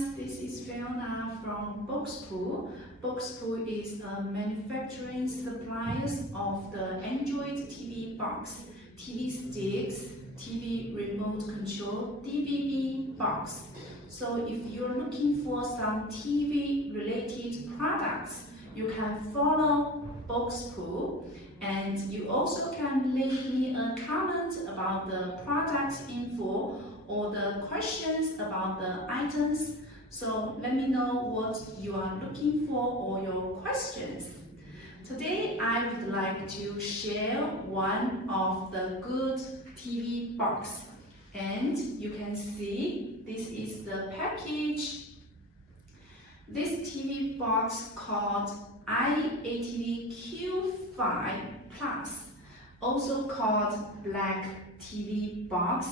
guys, this is Fiona from BOXPUT. BOXPUT is a manufacturing supplier of the Android TV box, TV sticks, TV remote control, TVBox. So if you're looking for some TV related products, you can follow BOXPUT, and you also can leave me a comment about the product info or the questions about the items. So let me know what you are looking for or your questions. Today I would like to share one of the good TV box, and you can see this is the package. This TV box called iATV Q5 Plus, also called Black TV box.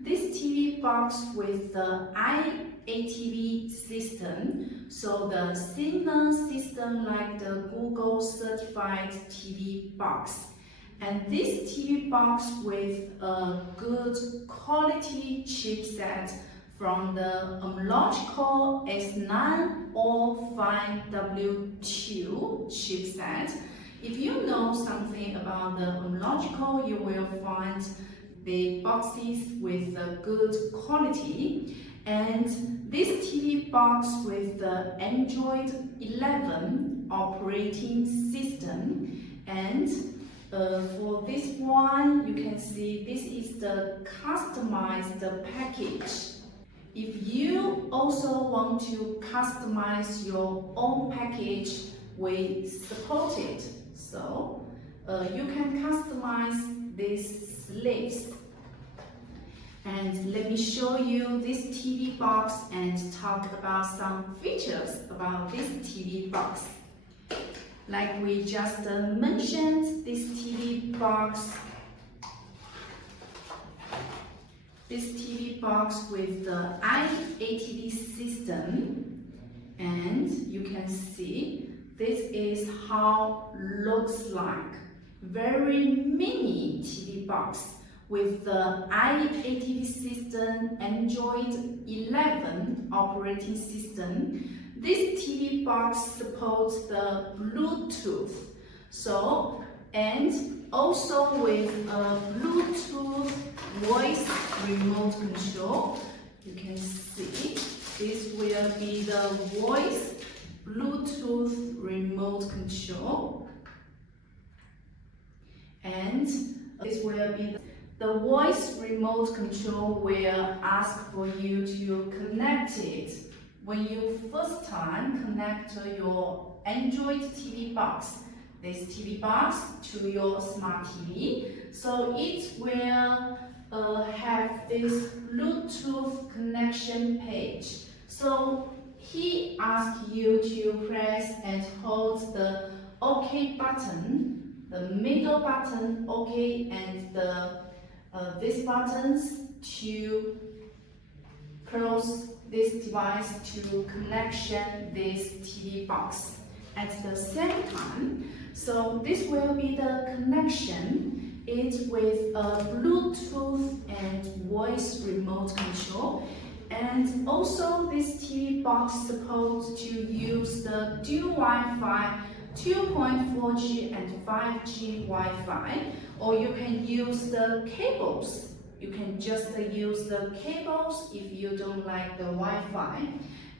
This TV box with the iATV system, so the similar system like the Google certified TV box. And this TV box with a good quality chipset from the Amlogic S9 or 5W2 chipset. If you know something about the Amlogic, you will find the boxes with a good quality. And this TV box with the Android 11 operating system. And for this one, you can see this is the customized package. If you also want to customize your own package, we support it. So you can customize these sleeves. And let me show you this TV box and talk about some features about this TV box. Like we just mentioned, this TV box with the iATV system, and you can see this is how looks like. Very mini TV box with the iATV system, Android 11 operating system. This TV box supports the Bluetooth, so and also with a Bluetooth voice remote control. You can see this will be the voice Bluetooth remote control, and this will be the voice remote control will ask for you to connect it when you first time connect your Android TV box, this TV box, to your smart TV. So it will have this Bluetooth connection page. So he asks you to press and hold the OK button, the middle button OK, and these buttons to close this device to connection this TV box at the same time. So this will be the connection. It's with a Bluetooth and voice remote control. And also this TV box supposed to use the dual Wi-Fi 2.4G and 5G Wi-Fi, or you can use the cables. You can just use the cables if you don't like the Wi-Fi.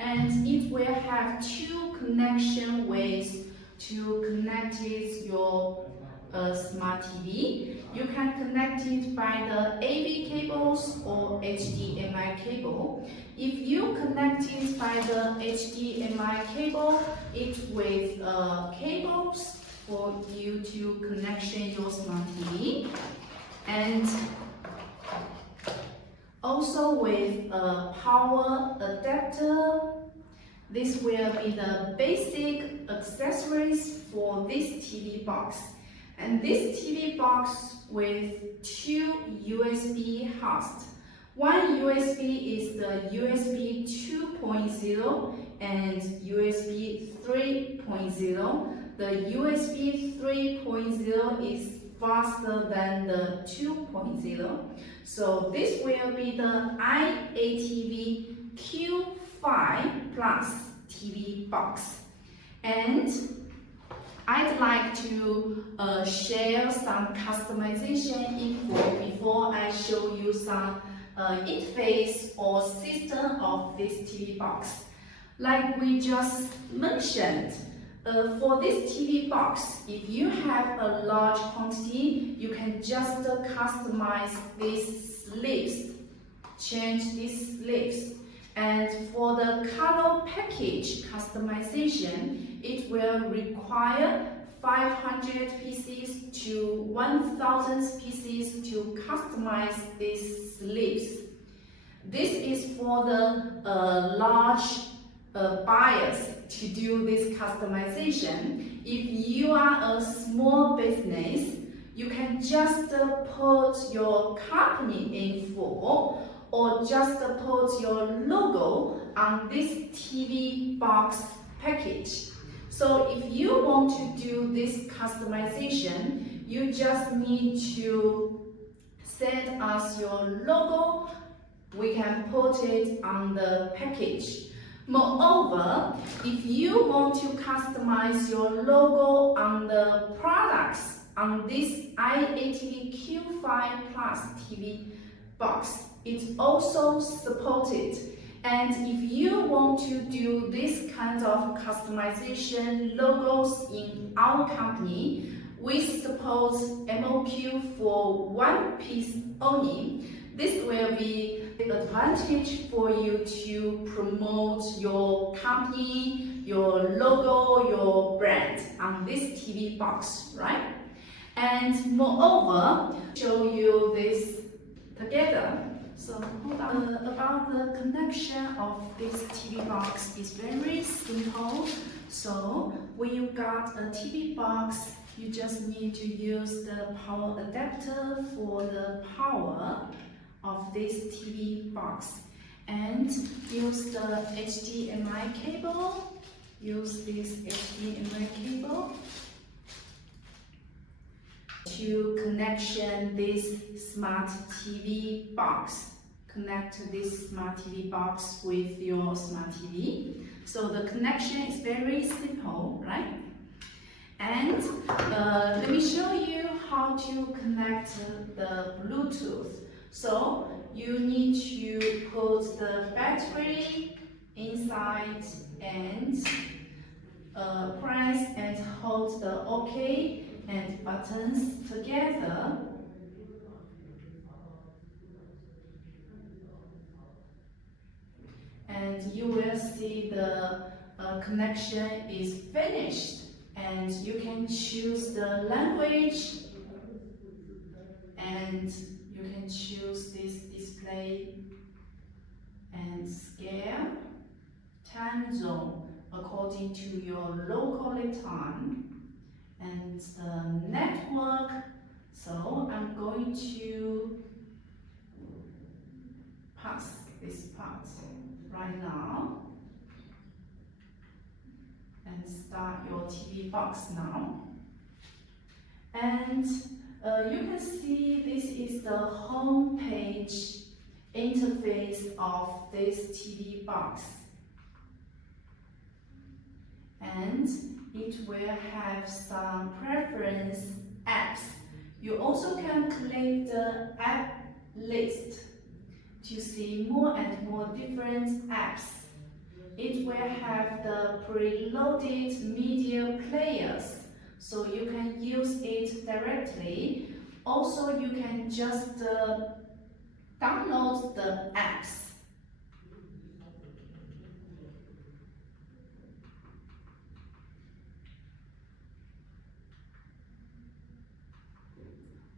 And it will have two connection ways to connect your smart TV. You can connect it by the AV cables or HDMI cable. If you connect it by the HDMI cable, it with cables for you to connection your smart TV, and also with a power adapter. This will be the basic accessories for this TV box. And this TV box with two USB hosts. One USB is the USB 2.0 and USB 3.0. The USB 3.0 is faster than the 2.0. So this will be the iATV Q5 TV box. And I'd like to share some customization info before I show you some interface or system of this TV box. Like we just mentioned, for this TV box, if you have a large quantity, you can just customize these sleeves, change these sleeves. And for the color package customization, it will require 500 pieces to 1000 pieces to customize these sleeves. This is for the large buyers to do this customization. If you are a small business, you can just put your company info or just put your logo on this TV box package. So if you want to do this customization, you just need to send us your logo. We can put it on the package. Moreover, if you want to customize your logo on the products on this iATV Q5 Plus TV box, it's also supported. And if you want to do this kind of customization logos in our company, we support MOQ for one piece only. This will be the advantage for you to promote your company, your logo, your brand on this TV box, right? And moreover, show you this together. So hold on. About the connection of this TV box is very simple. So when you got a TV box, you just need to use the power adapter for the power of this TV box and use the HDMI cable. Use this HDMI cable to connection this smart TV box. Connect this smart TV box with your smart TV. So the connection is very simple, right? And let me show you how to connect the Bluetooth. So you need to put the battery inside and press and hold the OK and buttons together. And you will see the connection is finished, and you can choose the language, and you can choose this display and scale, time zone according to your local time, and the network. So I'm going to pass this part right now and start your TV box now. And you can see this is the home page interface of this TV box. And it will have some preference apps. You also can click the app list to see more and more different apps. It will have the preloaded media players, so you can use it directly. Also, you can just download the apps.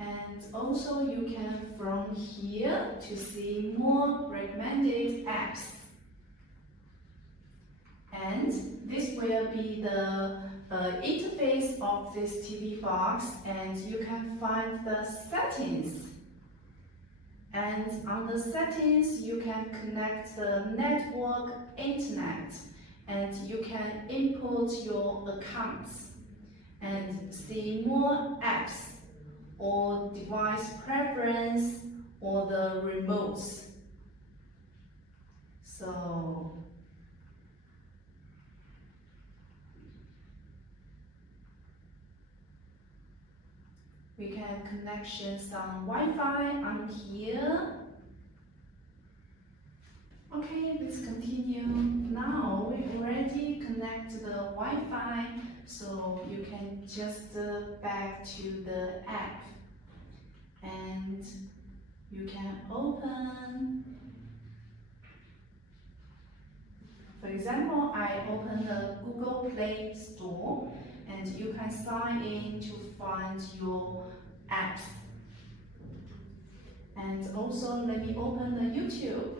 And also you can from here to see more recommended apps. And this will be the interface of this TV box, and you can find the settings. And on the settings, you can connect the network internet, and you can input your accounts and see more apps or device preference or the remotes. So We can connection some Wi-Fi on here. Okay, let's continue. Now we already connect the Wi-Fi, so you can just back to the app and you can open. For example, I open the Google Play Store and you can sign in to find your apps. And also let me open the YouTube.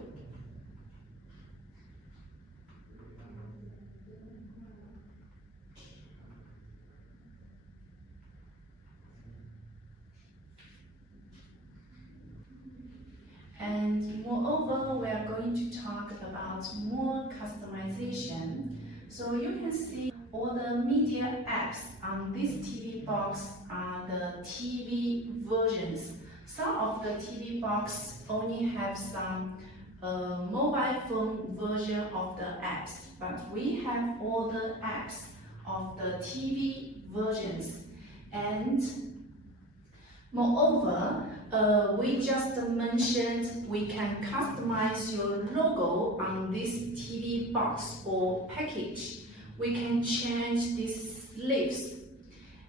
And moreover, we are going to talk about more customization. So you can see all the media apps on this TV box are the TV versions. Some of the TV box only have some mobile phone version of the apps, but we have all the apps of the TV versions. And moreover, we just mentioned we can customize your logo on this TV box or package. We can change these sleeves.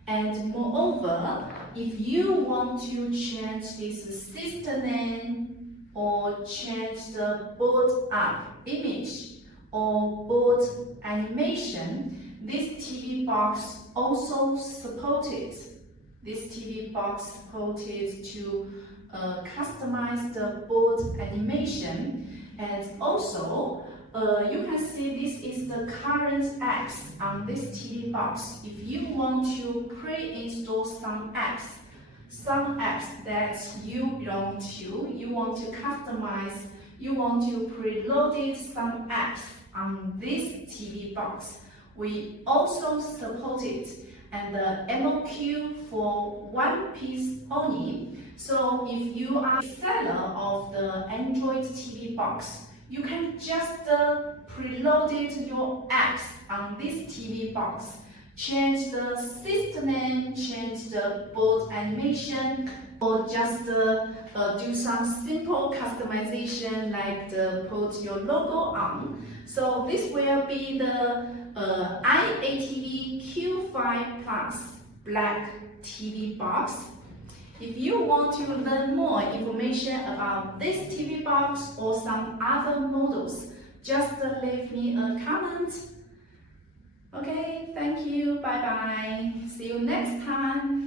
And moreover, if you want to change this system name or change the board up image or board animation, this TV box also supported. This TV box supported to customize the board animation, and also you can see this is the current apps on this TV box. If you want to pre-install some apps that you belong to, you want to customize, you want to preload it some apps on this TV box, we also support it. And the MOQ for one piece only. So if you are a seller of the Android TV box, you can just preload it your apps on this TV box. Change the system name, change the board animation, or just do some simple customization like put your logo on. So this will be the iATV Q5 Plus Black TV box. If you want to learn more information about this TV box or some other models, just leave me a comment. Okay, thank you, bye bye. See you next time.